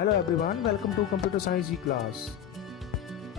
Hello everyone, welcome to computer science ji class.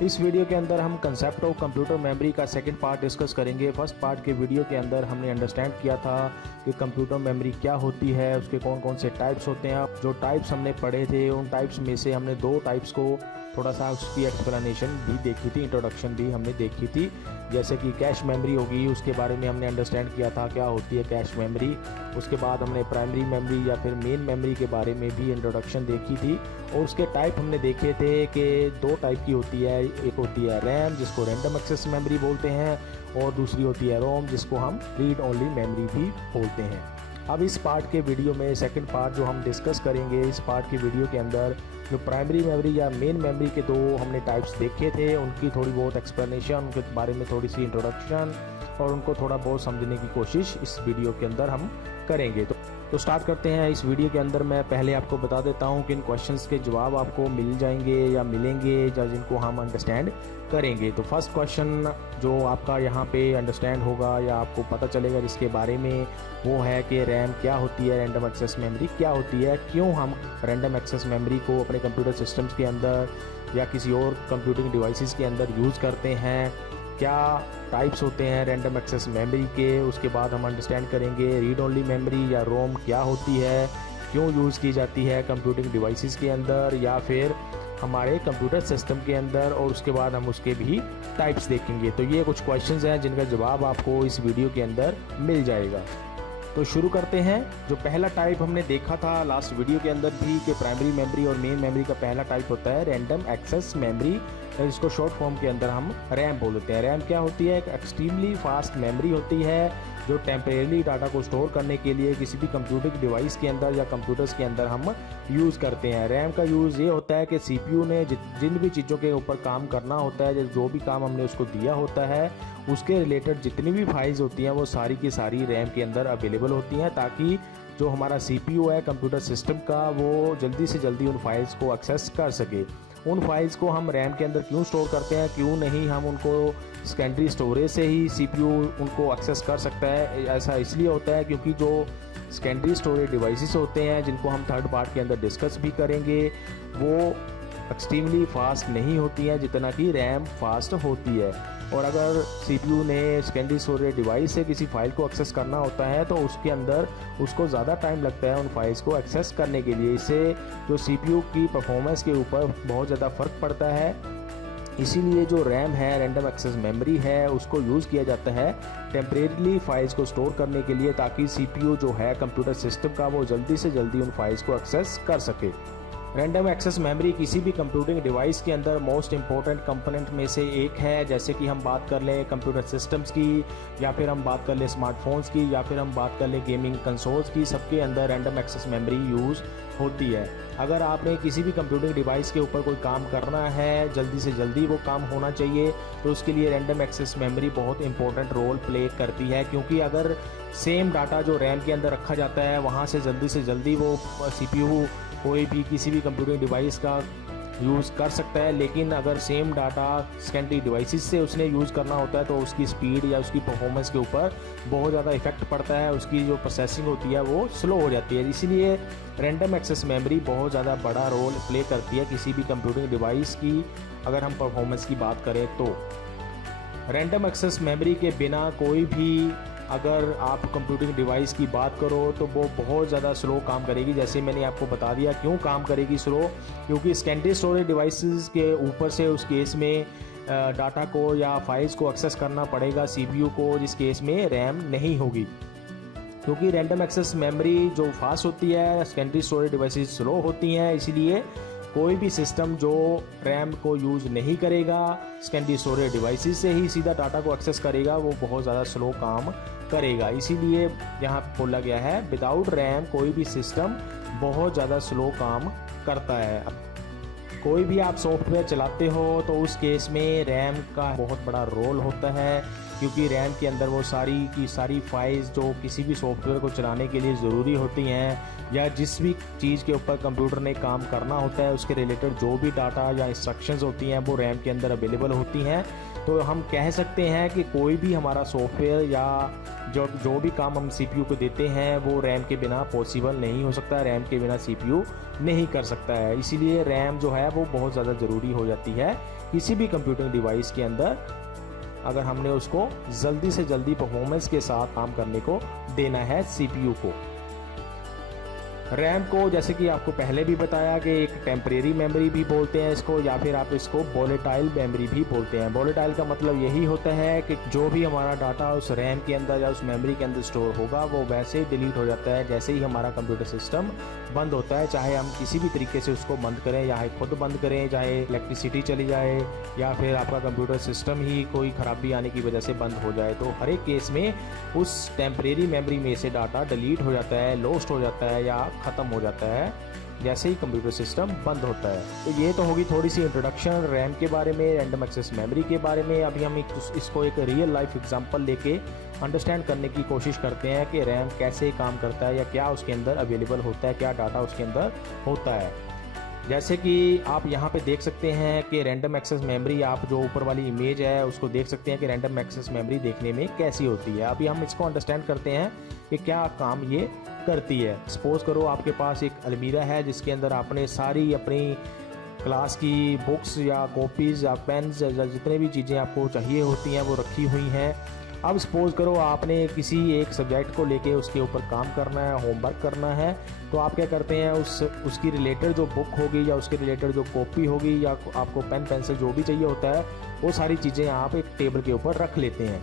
इस video के अंदर हम कंसेप्ट ऑफ कंप्यूटर मेमोरी का सेकंड पार्ट डिस्कस करेंगे। फर्स्ट पार्ट के वीडियो के अंदर हमने अंडरस्टैंड किया था कि कंप्यूटर मेमोरी क्या होती है, उसके कौन कौन से टाइप्स होते हैं। जो टाइप्स हमने पढ़े थे उन टाइप्स में से हमने दो टाइप्स को थोड़ा सा उसकी एक्सप्लेनेशन भी देखी थी, इंट्रोडक्शन भी हमने देखी थी। जैसे कि कैश मेमोरी होगी, उसके बारे में हमने अंडरस्टैंड किया था क्या होती है कैश मेमोरी। उसके बाद हमने प्राइमरी मेमोरी या फिर मेन मेमोरी के बारे में भी इंट्रोडक्शन देखी थी। और उसके टाइप हमने देखे थे कि दो टाइप की होती है, एक होती है रैम जिसको रैंडम एक्सेस मेमोरी बोलते हैं, और दूसरी होती है रोम जिसको हम रीड ओनली मेमोरी भी बोलते हैं। अब इस पार्ट के वीडियो में सेकंड पार्ट जो हम डिस्कस करेंगे, इस पार्ट के वीडियो के अंदर जो प्राइमरी मेमोरी या मेन मेमोरी के दो हमने टाइप्स देखे थे, उनकी थोड़ी बहुत एक्सप्लेनेशन, उनके बारे में थोड़ी सी इंट्रोडक्शन और उनको थोड़ा बहुत समझने की कोशिश इस वीडियो के अंदर हम करेंगे। तो स्टार्ट करते हैं। इस वीडियो के अंदर मैं पहले आपको बता देता हूं कि इन क्वेश्चंस के जवाब आपको मिल जाएंगे या मिलेंगे या जिनको हम अंडरस्टैंड करेंगे। तो फर्स्ट क्वेश्चन जो आपका यहाँ पे अंडरस्टैंड होगा या आपको पता चलेगा जिसके बारे में, वो है कि रैम क्या होती है, रैंडम एक्सेस मेमोरी क्या होती है, क्यों हम रैंडम एक्सेस मेमोरी को अपने कंप्यूटर सिस्टम्स के अंदर या किसी और कंप्यूटिंग डिवाइसेस के अंदर यूज़ करते हैं, क्या टाइप्स होते हैं रैंडम एक्सेस मेमोरी के। उसके बाद हम अंडरस्टैंड करेंगे रीड ओनली मेमोरी या रोम क्या होती है, क्यों यूज़ की जाती है कंप्यूटिंग डिवाइसेस के अंदर या फिर हमारे कंप्यूटर सिस्टम के अंदर, और उसके बाद हम उसके भी टाइप्स देखेंगे। तो ये कुछ क्वेश्चंस हैं जिनका जवाब आपको इस वीडियो के अंदर मिल जाएगा। तो शुरू करते हैं। जो पहला टाइप हमने देखा था लास्ट वीडियो के अंदर भी कि प्राइमरी मेमोरी और मेन मेमोरी का पहला टाइप होता है रैंडम एक्सेस मेमोरी, इसको शॉर्ट फॉर्म के अंदर हम रैम बोलते हैं। रैम क्या होती है? एक एक्सट्रीमली फास्ट मेमोरी होती है जो टेम्परेरी डाटा को स्टोर करने के लिए किसी भी कंप्यूटिंग डिवाइस के अंदर या कंप्यूटर्स के अंदर हम यूज़ करते हैं। रैम का यूज़ ये होता है कि सीपीयू ने जिन भी चीज़ों के ऊपर काम करना होता है, जो भी काम हमने उसको दिया होता है, उसके रिलेटेड जितनी भी फाइल्स होती हैं वो सारी की सारी रैम के अंदर अवेलेबल होती हैं, ताकि जो हमारा सीपीयू है कंप्यूटर सिस्टम का वो जल्दी से जल्दी उन फाइल्स को एक्सेस कर सके। उन फाइल्स को हम रैम के अंदर क्यों स्टोर करते हैं, क्यों नहीं हम उनको सेकेंडरी स्टोरेज से ही सीपीयू उनको एक्सेस कर सकता है? ऐसा इसलिए होता है क्योंकि जो सेकेंडरी स्टोरेज डिवाइसेस होते हैं, जिनको हम थर्ड पार्ट के अंदर डिस्कस भी करेंगे, वो एक्सट्रीमली फास्ट नहीं होती हैं जितना कि रैम फास्ट होती है। और अगर सीपीयू ने सेकेंडरी स्टोरेज डिवाइस से किसी फाइल को एक्सेस करना होता है तो उसके अंदर उसको ज़्यादा टाइम लगता है उन फाइल्स को एक्सेस करने के लिए। इससे जो सीपीयू की परफॉर्मेंस के ऊपर बहुत ज़्यादा फ़र्क पड़ता है। इसीलिए जो रैम है, रैंडम एक्सेस मेमोरी है, उसको यूज़ किया जाता है टेम्परेरीली फाइल्स को स्टोर करने के लिए, ताकि सीपीयू जो है कंप्यूटर सिस्टम का वो जल्दी से जल्दी उन फाइल्स को एक्सेस कर सके। रैंडम एक्सेस मेमोरी किसी भी कंप्यूटिंग डिवाइस के अंदर मोस्ट इंपॉर्टेंट कंपोनेंट में से एक है। जैसे कि हम बात कर लें कंप्यूटर सिस्टम्स की, या फिर हम बात कर लें स्मार्टफोन्स की, या फिर हम बात कर लें गेमिंग कंसोल्स की, सबके अंदर रैंडम एक्सेस मेमोरी यूज़ होती है। अगर आपने किसी भी कंप्यूटिंग डिवाइस के ऊपर कोई काम करना है, जल्दी से जल्दी वो काम होना चाहिए, तो उसके लिए रैंडम एक्सेस मेमोरी बहुत इंपॉर्टेंट रोल प्ले करती है। क्योंकि अगर सेम डाटा जो रैम के अंदर रखा जाता है वहाँ से जल्दी वो सीपीयू कोई भी किसी भी कंप्यूटिंग डिवाइस का यूज़ कर सकता है, लेकिन अगर सेम डाटा सेकेंडरी डिवाइसेस से उसने यूज़ करना होता है तो उसकी स्पीड या उसकी परफॉर्मेंस के ऊपर बहुत ज़्यादा इफेक्ट पड़ता है, उसकी जो प्रोसेसिंग होती है वो स्लो हो जाती है। इसीलिए रैंडम एक्सेस मेमोरी बहुत ज़्यादा बड़ा रोल प्ले करती है किसी भी कंप्यूटिंग डिवाइस की, अगर हम परफॉर्मेंस की बात करें तो। रैंडम एक्सेस मेमोरी के बिना कोई भी, अगर आप कंप्यूटिंग डिवाइस की बात करो तो वो बहुत ज़्यादा स्लो काम करेगी। जैसे मैंने आपको बता दिया क्यों काम करेगी स्लो, क्योंकि सेकेंडरी स्टोरेज डिवाइसेस के ऊपर से उस केस में डाटा को या फाइल्स को एक्सेस करना पड़ेगा सीपीयू को, जिस केस में रैम नहीं होगी। क्योंकि रैंडम एक्सेस मेमोरी जो फास्ट होती है, सेकेंडरी स्टोरेज डिवाइसेस स्लो होती हैं, इसलिए कोई भी सिस्टम जो रैम को यूज़ नहीं करेगा, सेकेंडरी स्टोरेज डिवाइसेस से ही सीधा डाटा को एक्सेस करेगा, वो बहुत ज़्यादा स्लो काम करेगा। इसीलिए यहाँ बोला गया है विदाउट रैम कोई भी सिस्टम बहुत ज़्यादा स्लो काम करता है। कोई भी आप सॉफ्टवेयर चलाते हो तो उस केस में रैम का बहुत बड़ा रोल होता है। क्योंकि रैम के अंदर वो सारी की सारी फाइल्स जो किसी भी सॉफ्टवेयर को चलाने के लिए ज़रूरी होती हैं या जिस भी चीज़ के ऊपर कंप्यूटर ने काम करना होता है उसके रिलेटेड जो भी डाटा या इंस्ट्रक्शंस होती हैं वो रैम के अंदर अवेलेबल होती हैं। तो हम कह सकते हैं कि कोई भी हमारा सॉफ्टवेयर या जो भी काम हम CPU को देते हैं वो रैम के बिना पॉसिबल नहीं हो सकता, रैम के बिना CPU नहीं कर सकता है। इसीलिए रैम जो है वो बहुत ज़्यादा ज़रूरी हो जाती है किसी भी कंप्यूटिंग डिवाइस के अंदर, अगर हमने उसको जल्दी से जल्दी परफॉर्मेंस के साथ काम करने को देना है CPU को। रैम को जैसे कि आपको पहले भी बताया कि एक टेम्परेरी मेमोरी भी बोलते हैं इसको, या फिर आप इसको वोलेटाइल मेमोरी भी बोलते हैं। वोलेटाइल का मतलब यही होता है कि जो भी हमारा डाटा उस रैम के अंदर या उस मेमोरी के अंदर स्टोर होगा वो वैसे ही डिलीट हो जाता है जैसे ही हमारा कंप्यूटर सिस्टम बंद होता है, चाहे हम किसी भी तरीके से उसको बंद करें, या खुद बंद करें, चाहे इलेक्ट्रिसिटी चली जाए या फिर आपका कंप्यूटर सिस्टम ही कोई ख़राबी आने की वजह से बंद हो जाए। तो हर एक केस में उस टेम्परेरी मेमोरी में से डाटा डिलीट हो जाता है, लॉस्ट हो जाता है या ख़त्म हो जाता है जैसे ही कंप्यूटर सिस्टम बंद होता है। तो ये तो होगी थोड़ी सी इंट्रोडक्शन रैम के बारे में, रैंडम एक्सेस मेमोरी के बारे में। अभी हम इसको एक रियल लाइफ एग्जांपल लेके अंडरस्टैंड करने की कोशिश करते हैं कि रैम कैसे काम करता है या क्या उसके अंदर अवेलेबल होता है, क्या डाटा उसके अंदर होता है। जैसे कि आप यहाँ पे देख सकते हैं कि रैंडम एक्सेस मेमोरी, आप जो ऊपर वाली इमेज है उसको देख सकते हैं कि रैंडम एक्सेस मेमोरी देखने में कैसी होती है। अभी हम इसको अंडरस्टैंड करते हैं कि क्या काम ये करती है। सपोज करो आपके पास एक अलमीरा है जिसके अंदर आपने सारी अपनी क्लास की बुक्स या कॉपीज़ या पेन्स या जितने भी चीज़ें आपको चाहिए होती हैं वो रखी हुई हैं। अब सपोज़ करो आपने किसी एक सब्जेक्ट को लेके उसके ऊपर काम करना है, होमवर्क करना है, तो आप क्या करते हैं उसकी रिलेटेड जो बुक होगी या उसके रिलेटेड जो कॉपी होगी या आपको पेन पेंसिल जो भी चाहिए होता है वो सारी चीज़ें आप एक टेबल के ऊपर रख लेते हैं।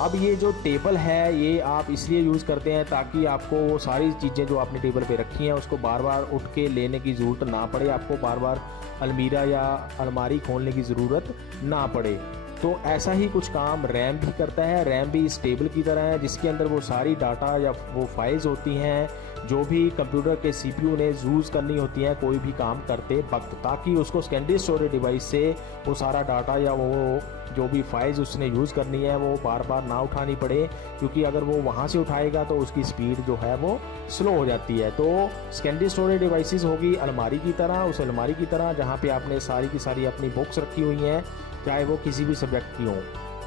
अब ये जो टेबल है ये आप इसलिए यूज़ करते हैं ताकि आपको वो सारी चीज़ें जो आपने टेबल पे रखी हैं उसको बार बार उठ के लेने की ज़रूरत ना पड़े, आपको बार बार अलमीरा या अलमारी खोलने की ज़रूरत ना पड़े। तो ऐसा ही कुछ काम रैम भी करता है। रैम भी इस टेबल की तरह है जिसके अंदर वो सारी डाटा या वो फाइल्स होती हैं जो भी कंप्यूटर के CPU ने यूज़ करनी होती हैं कोई भी काम करते वक्त, ताकि उसको सेकेंडरी स्टोरेज डिवाइस से वो सारा डाटा या वो जो भी फाइल्स उसने यूज़ करनी है वो बार बार ना उठानी पड़े, क्योंकि अगर वो वहाँ से उठाएगा तो उसकी स्पीड जो है वो स्लो हो जाती है। तो सेकेंडरी स्टोरेज डिवाइसेस होगी अलमारी की तरह, उस अलमारी की तरह जहाँ पे आपने सारी की सारी अपनी बुक्स रखी हुई हैं चाहे वो किसी भी सब्जेक्ट की हों।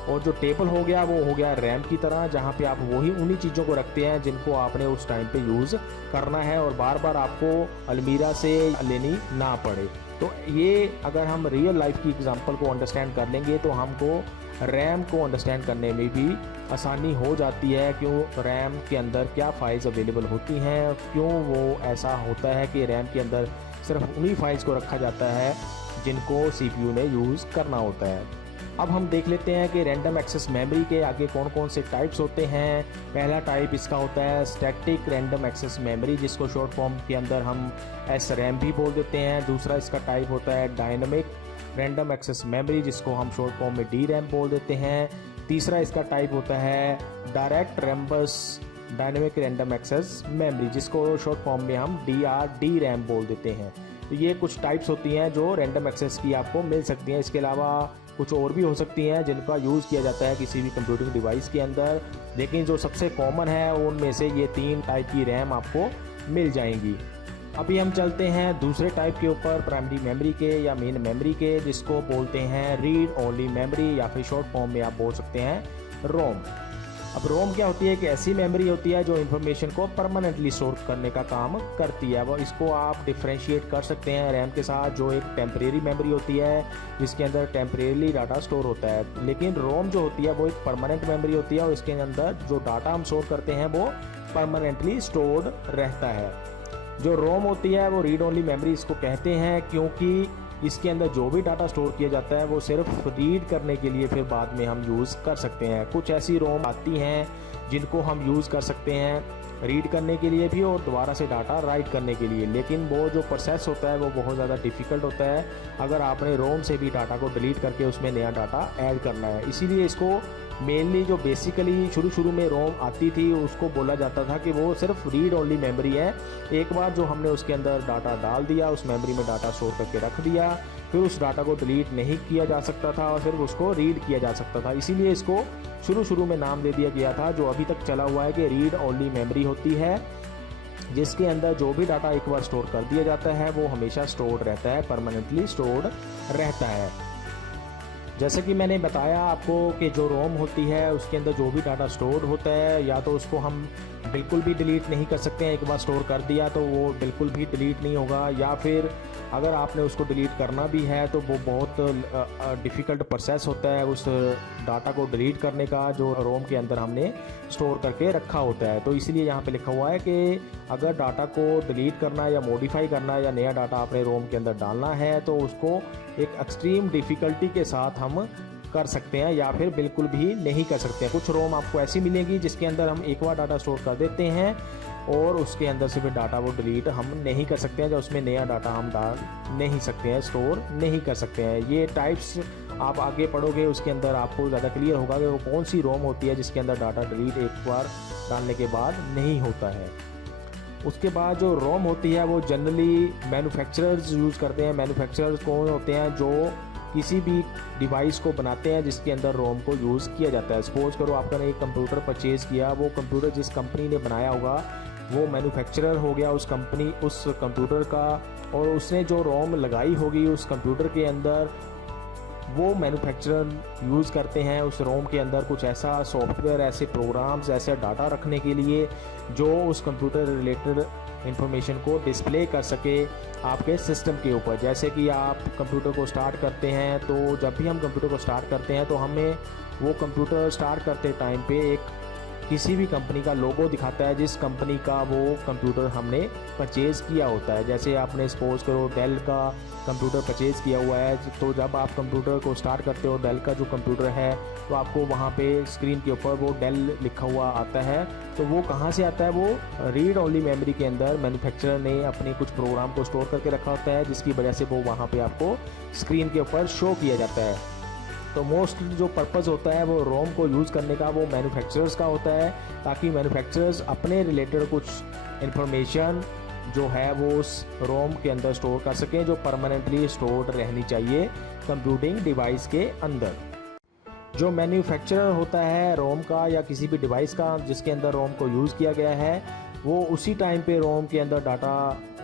और जो टेबल हो गया वो हो गया रैम की तरह, जहाँ पे आप वही उन्हीं चीज़ों को रखते हैं जिनको आपने उस टाइम पे यूज़ करना है और बार बार आपको अलमीरा से लेनी ना पड़े। तो ये अगर हम रियल लाइफ की एग्जांपल को अंडरस्टैंड कर लेंगे तो हमको रैम को अंडरस्टैंड करने में भी आसानी हो जाती है, क्यों रैम के अंदर क्या फाइल्स अवेलेबल होती हैं, क्यों वो ऐसा होता है कि रैम के अंदर सिर्फ उन्हीं फाइल्स को रखा जाता है जिनको CPU ने यूज़ करना होता है। अब हम देख लेते हैं कि रैंडम एक्सेस मेमोरी के आगे कौन कौन से टाइप्स होते हैं। पहला टाइप इसका होता है स्टैटिक रैंडम एक्सेस मेमोरी, जिसको शॉर्ट फॉर्म के अंदर हम SRAM भी बोल देते हैं। दूसरा इसका टाइप होता है डायनामिक रैंडम एक्सेस मेमोरी, जिसको हम शॉर्ट फॉर्म में DRAM बोल देते हैं। तीसरा इसका टाइप होता है direct rambus dynamic random access memory, जिसको शॉर्ट फॉर्म में हम DRAM बोल देते हैं। तो ये कुछ टाइप्स होती हैं जो रैंडम एक्सेस की आपको मिल सकती हैं। इसके अलावा कुछ और भी हो सकती हैं जिनका यूज़ किया जाता है किसी भी कंप्यूटिंग डिवाइस के अंदर, लेकिन जो सबसे कॉमन है उनमें से ये 3 टाइप की रैम आपको मिल जाएंगी। अभी हम चलते हैं दूसरे टाइप के ऊपर, प्राइमरी मेमोरी के या मेन मेमोरी के, जिसको बोलते हैं रीड ओनली मेमोरी या फिर शॉर्ट फॉर्म में आप बोल सकते हैं रोम। अब रोम क्या होती है कि ऐसी मेमोरी होती है जो इन्फॉर्मेशन को परमानेंटली स्टोर करने का काम करती है। वो इसको आप डिफ्रेंशिएट कर सकते हैं रैम के साथ, जो एक टेम्परेरी मेमोरी होती है जिसके अंदर टेम्परेरी डाटा स्टोर होता है। लेकिन रोम जो होती है वो एक परमानेंट मेमोरी होती है और इसके अंदर जो डाटा हम स्टोर करते हैं वो परमानेंटली स्टोर्ड रहता है। जो रोम होती है वो रीड ओनली मेमोरी इसको कहते हैं, क्योंकि इसके अंदर जो भी डाटा स्टोर किया जाता है वो सिर्फ रीड करने के लिए फिर बाद में हम यूज़ कर सकते हैं। कुछ ऐसी रोम आती हैं जिनको हम यूज़ कर सकते हैं रीड करने के लिए भी और दोबारा से डाटा राइट करने के लिए, लेकिन वो जो प्रोसेस होता है वो बहुत ज़्यादा डिफ़िकल्ट होता है अगर आपने रोम से भी डाटा को डिलीट करके उसमें नया डाटा ऐड करना है। इसीलिए इसको मेनली जो बेसिकली शुरू में रोम आती थी उसको बोला जाता था कि वो सिर्फ रीड ओनली मेमोरी है। एक बार जो हमने उसके अंदर डाटा डाल दिया, उस मेमोरी में डाटा स्टोर करके रख दिया, फिर उस डाटा को डिलीट नहीं किया जा सकता था और सिर्फ उसको रीड किया जा सकता था। इसीलिए इसको शुरू में नाम दे दिया गया था, जो अभी तक चला हुआ है, कि रीड ओनली मेमोरी होती है, जिसके अंदर जो भी डाटा एक बार स्टोर कर दिया जाता है वो हमेशा स्टोर्ड रहता है, परमानेंटली स्टोर्ड रहता है। जैसे कि मैंने बताया आपको कि जो रोम होती है उसके अंदर जो भी डाटा स्टोर होता है, या तो उसको हम बिल्कुल भी डिलीट नहीं कर सकते हैं, एक बार स्टोर कर दिया तो वो बिल्कुल भी डिलीट नहीं होगा, या फिर अगर आपने उसको डिलीट करना भी है तो वो बहुत डिफ़िकल्ट प्रोसेस होता है उस डाटा को डिलीट करने का, जो रोम के अंदर हमने स्टोर करके रखा होता है। तो इसलिए यहाँ पे लिखा हुआ है कि अगर डाटा को डिलीट करना या मॉडिफाई करना या नया डाटा अपने रोम के अंदर डालना है तो उसको एक एक्सट्रीम डिफ़िकल्टी के साथ हम कर सकते हैं, या फिर बिल्कुल भी नहीं कर सकते हैं। कुछ रोम आपको ऐसी मिलेगी जिसके अंदर हम एक बार डाटा स्टोर कर देते हैं और उसके अंदर से फिर डाटा वो डिलीट हम नहीं कर सकते हैं, या उसमें नया डाटा हम डाल नहीं सकते हैं, स्टोर नहीं कर सकते हैं। ये टाइप्स आप आगे पढ़ोगे उसके अंदर आपको ज़्यादा क्लियर होगा कि वो कौन सी रोम होती है जिसके अंदर डाटा डिलीट एक बार डालने के बाद नहीं होता है। उसके बाद जो रोम होती है वो जनरली मैन्युफैक्चरर्स यूज़ करते हैं। मैन्युफैक्चरर्स कौन होते हैं? जो किसी भी डिवाइस को बनाते हैं जिसके अंदर रोम को यूज़ किया जाता है। सपोज करो आपने एक कंप्यूटर परचेज़ किया, वो कंप्यूटर जिस कंपनी ने बनाया होगा वो मैन्युफैक्चरर हो गया उस कंप्यूटर का, और उसने जो रोम लगाई होगी उस कंप्यूटर के अंदर, वो मैन्युफैक्चरर यूज़ करते हैं उस रोम के अंदर कुछ ऐसा सॉफ्टवेयर, ऐसे प्रोग्राम्स, ऐसे डाटा रखने के लिए जो उस कंप्यूटर रिलेटेड इंफॉर्मेशन को डिस्प्ले कर सके आपके सिस्टम के ऊपर। जैसे कि आप कंप्यूटर को स्टार्ट करते हैं, तो जब भी हम कंप्यूटर को स्टार्ट करते हैं तो हमें वो कंप्यूटर स्टार्ट करते टाइम पे एक किसी भी कंपनी का लोगो दिखाता है, जिस कंपनी का वो कंप्यूटर हमने परचेज़ किया होता है। जैसे आपने सपोज करो डेल का कंप्यूटर परचेज़ किया हुआ है, तो जब आप कंप्यूटर को स्टार्ट करते हो डेल का जो कंप्यूटर है, तो आपको वहाँ पे स्क्रीन के ऊपर वो डेल लिखा हुआ आता है। तो वो कहाँ से आता है? वो रीड ओनली मेमोरी के अंदर मैन्युफैक्चरर ने अपने कुछ प्रोग्राम को स्टोर करके रखा होता है, जिसकी वजह से वो वहाँ पे आपको स्क्रीन के ऊपर शो किया जाता है। तो मोस्टली जो पर्पज़ होता है वो रोम को यूज़ करने का वो मैन्युफैक्चरर्स का होता है, ताकि मैन्युफैक्चरर्स अपने रिलेटेड कुछ इन्फॉर्मेशन जो है वो उस रोम के अंदर स्टोर कर सकें, जो परमानेंटली स्टोर्ड रहनी चाहिए कंप्यूटिंग डिवाइस के अंदर। जो मैन्युफैक्चरर होता है रोम का या किसी भी डिवाइस का जिसके अंदर रोम को यूज़ किया गया है, वो उसी टाइम पे रोम के अंदर डाटा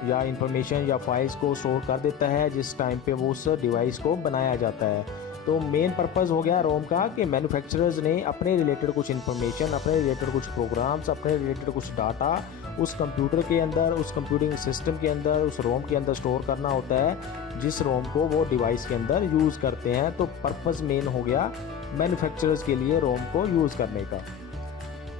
या इंफॉर्मेशन या फाइल्स को स्टोर कर देता है जिस टाइम पे वो उस डिवाइस को बनाया जाता है। तो मेन पर्पज़ हो गया रोम का कि मैन्युफैक्चरर्स ने अपने रिलेटेड कुछ इन्फॉर्मेशन, अपने रिलेटेड कुछ प्रोग्राम्स, अपने रिलेटेड कुछ डाटा उस कंप्यूटर के अंदर, उस कंप्यूटिंग सिस्टम के अंदर, उस रोम के अंदर स्टोर करना होता है, जिस रोम को वो डिवाइस के अंदर यूज़ करते हैं। तो पर्पज़ मेन हो गया मैन्युफैक्चरर्स के लिए रोम को यूज़ करने का।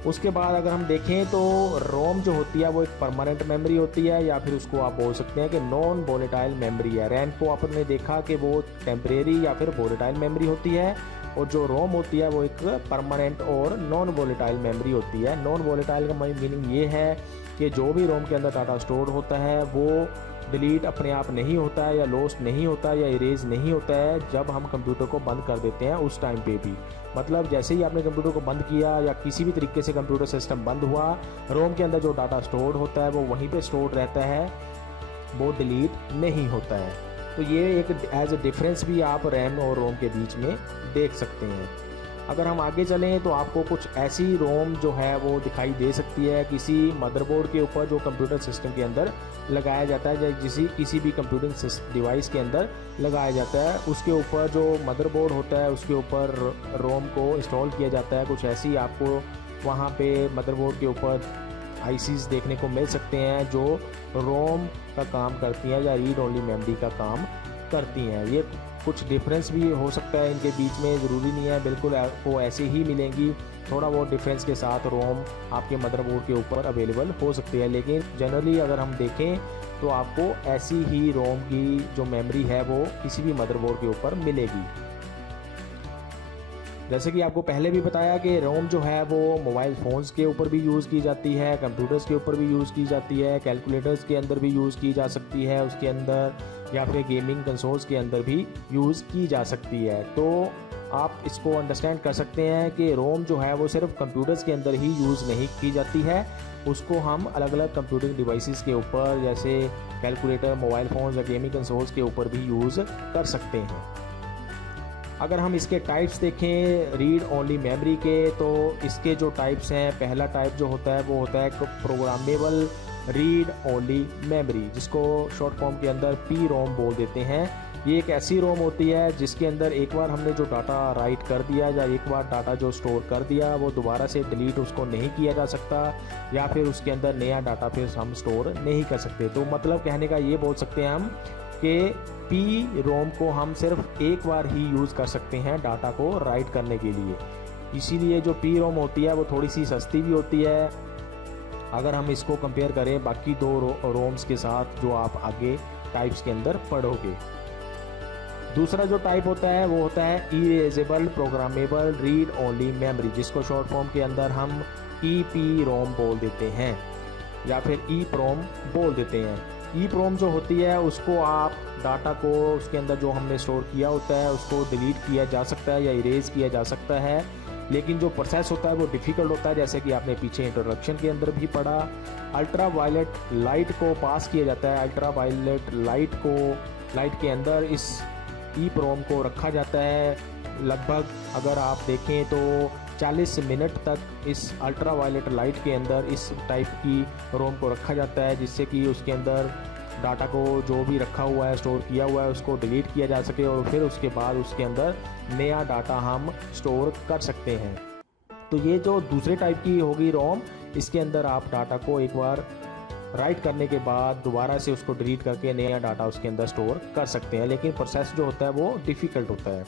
उसके बाद अगर हम देखें तो रोम जो होती है वो एक परमानेंट मेमोरी होती है, या फिर उसको आप बोल सकते हैं कि नॉन वोलेटाइल मेमोरी है। रैम को आपने देखा कि वो टेम्परेरी या फिर वोलेटाइल मेमोरी होती है, और जो रोम होती है वो एक परमानेंट और नॉन वोलेटाइल मेमोरी होती है। नॉन वोलेटाइल का मीनिंग ये है कि जो भी रोम के अंदर डाटा स्टोर होता है वो डिलीट अपने आप नहीं होता है, या लॉस्ट नहीं होता है, या इरेज नहीं होता है जब हम कंप्यूटर को बंद कर देते हैं उस टाइम पे भी। मतलब जैसे ही आपने कंप्यूटर को बंद किया या किसी भी तरीके से कंप्यूटर सिस्टम बंद हुआ, रोम के अंदर जो डाटा स्टोर होता है वो वहीं पे स्टोर रहता है, वो डिलीट नहीं होता है। तो ये एक एज ए डिफरेंस भी आप रैम और रोम के बीच में देख सकते हैं। अगर हम आगे चलें तो आपको कुछ ऐसी रोम जो है वो दिखाई दे सकती है किसी मदरबोर्ड के ऊपर जो कंप्यूटर सिस्टम के अंदर लगाया जाता है, या किसी भी कंप्यूटिंग डिवाइस के अंदर लगाया जाता है। उसके ऊपर जो मदरबोर्ड होता है उसके ऊपर रोम को इंस्टॉल किया जाता है। कुछ ऐसी आपको वहाँ पे मदरबोर्ड के ऊपर आईसीज देखने को मिल सकते हैं जो रोम का काम करती हैं या रीड ओनली मेमोरी का काम करती हैं। ये कुछ डिफरेंस भी हो सकता है इनके बीच में, ज़रूरी नहीं है बिल्कुल आपको ऐसे ही मिलेंगी, थोड़ा बहुत डिफरेंस के साथ रोम आपके मदरबोर्ड के ऊपर अवेलेबल हो सकती है। लेकिन जनरली अगर हम देखें तो आपको ऐसी ही रोम की जो मेमोरी है वो किसी भी मदरबोर्ड के ऊपर मिलेगी। जैसे कि आपको पहले भी बताया कि रोम जो है वो मोबाइल फ़ोन्स के ऊपर भी यूज़ की जाती है, कंप्यूटर्स के ऊपर भी यूज़ की जाती है, कैलकुलेटर्स के अंदर भी यूज़ की जा सकती है उसके अंदर, या फिर गेमिंग कंसोल्स के अंदर भी यूज़ की जा सकती है। तो आप इसको अंडरस्टैंड कर सकते हैं कि रोम जो है वो सिर्फ कंप्यूटर्स के अंदर ही यूज़ नहीं की जाती है, उसको हम अलग अलग कंप्यूटिंग डिवाइसेस के ऊपर जैसे कैलकुलेटर, मोबाइल फ़ोन्स या गेमिंग कंसोल्स के ऊपर भी यूज़ कर सकते हैं। अगर हम इसके टाइप्स देखें रीड ओनली मेमोरी के, तो इसके जो टाइप्स हैं, पहला टाइप जो होता है वो होता है प्रोग्रामेबल रीड ओनली मेमोरी, जिसको शॉर्ट फॉर्म के अंदर पी रोम बोल देते हैं। ये एक ऐसी रोम होती है जिसके अंदर एक बार हमने जो डाटा राइट कर दिया या एक बार डाटा जो स्टोर कर दिया वो दोबारा से डिलीट उसको नहीं किया जा सकता, या फिर उसके अंदर नया डाटा फिर हम स्टोर नहीं कर सकते। तो मतलब कहने का ये बोल सकते हैं हम कि पी रोम को हम सिर्फ एक बार ही यूज़ कर सकते हैं डाटा को राइट करने के लिए। इसीलिए जो पी रोम होती है वो थोड़ी सी सस्ती भी होती है अगर हम इसको कंपेयर करें बाकी दो रोम्स के साथ जो आप आगे टाइप्स के अंदर पढ़ोगे। दूसरा जो टाइप होता है वो होता है erasable programmable read only memory, जिसको शॉर्ट फॉर्म के अंदर हम ई रोम बोल देते हैं या फिर ई प्रोम बोल देते हैं। ई प्रोम जो होती है उसको आप डाटा को उसके अंदर जो हमने स्टोर किया होता है उसको डिलीट किया जा सकता है या इरेज किया जा सकता है, लेकिन जो प्रोसेस होता है वो डिफ़िकल्ट होता है, जैसे कि आपने पीछे इंट्रोडक्शन के अंदर भी पढ़ा। अल्ट्रा वायलेट लाइट को पास किया जाता है, अल्ट्रा वायलेट लाइट के अंदर इस ई प्रोम को रखा जाता है। लगभग अगर आप देखें तो 40 मिनट तक इस अल्ट्रा वायलेट लाइट के अंदर इस टाइप की रोम को रखा जाता है, जिससे कि उसके अंदर डाटा को जो भी रखा हुआ है स्टोर किया हुआ है उसको डिलीट किया जा सके और फिर उसके बाद उसके अंदर नया डाटा हम स्टोर कर सकते हैं। तो ये जो दूसरे टाइप की होगी रोम, इसके अंदर आप डाटा को एक बार राइट करने के बाद दोबारा से उसको डिलीट करके नया डाटा उसके अंदर स्टोर कर सकते हैं, लेकिन प्रोसेस जो होता है वो डिफ़िकल्ट होता है।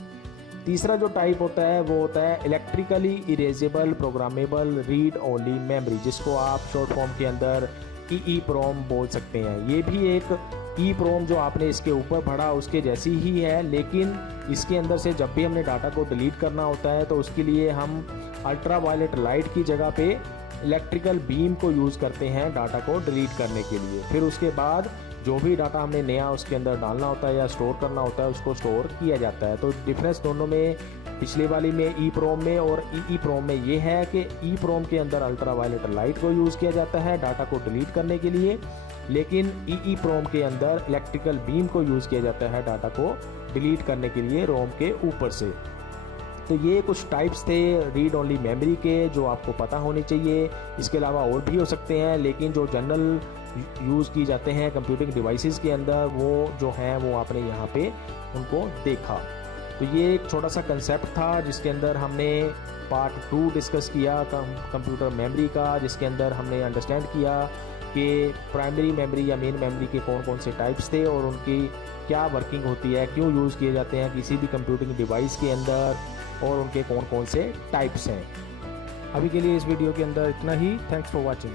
तीसरा जो टाइप होता है वो होता है electrically erasable programmable read only memory, जिसको आप शॉर्ट फॉर्म के अंदर ई प्रोम बोल सकते हैं। ये भी एक ई प्रोम जो आपने इसके ऊपर पढ़ा उसके जैसी ही है, लेकिन इसके अंदर से जब भी हमने डाटा को डिलीट करना होता है तो उसके लिए हम अल्ट्रा वायलेट लाइट की जगह पे इलेक्ट्रिकल बीम को यूज़ करते हैं डाटा को डिलीट करने के लिए। फिर उसके बाद जो भी डाटा हमने नया उसके अंदर डालना होता है या स्टोर करना होता है उसको स्टोर किया जाता है। तो डिफरेंस दोनों में, पिछले वाली में ई प्रोम में और ई प्रोम में ये है कि ई प्रोम के अंदर अल्ट्रा वायलेट लाइट को यूज़ किया जाता है डाटा को डिलीट करने के लिए, लेकिन ई प्रोम के अंदर इलेक्ट्रिकल बीम को यूज़ किया जाता है डाटा को डिलीट करने के लिए रोम के ऊपर से। तो ये कुछ टाइप्स थे रीड ओनली मेमोरी के जो आपको पता होने चाहिए। इसके अलावा और भी हो सकते हैं, लेकिन जो जनरल यूज़ की जाते हैं कंप्यूटिंग डिवाइसेस के अंदर वो जो हैं वो आपने यहाँ पे उनको देखा। तो ये एक छोटा सा कंसेप्ट था जिसके अंदर हमने पार्ट 2 डिस्कस किया कंप्यूटर मेमोरी का, जिसके अंदर हमने अंडरस्टैंड किया कि प्राइमरी मेमोरी या मेन मेमोरी के कौन कौन से टाइप्स थे और उनकी क्या वर्किंग होती है, क्यों यूज़ किए जाते हैं किसी भी कंप्यूटिंग डिवाइस के अंदर और उनके कौन कौन से टाइप्स हैं। अभी के लिए इस वीडियो के अंदर इतना ही। Thanks for watching.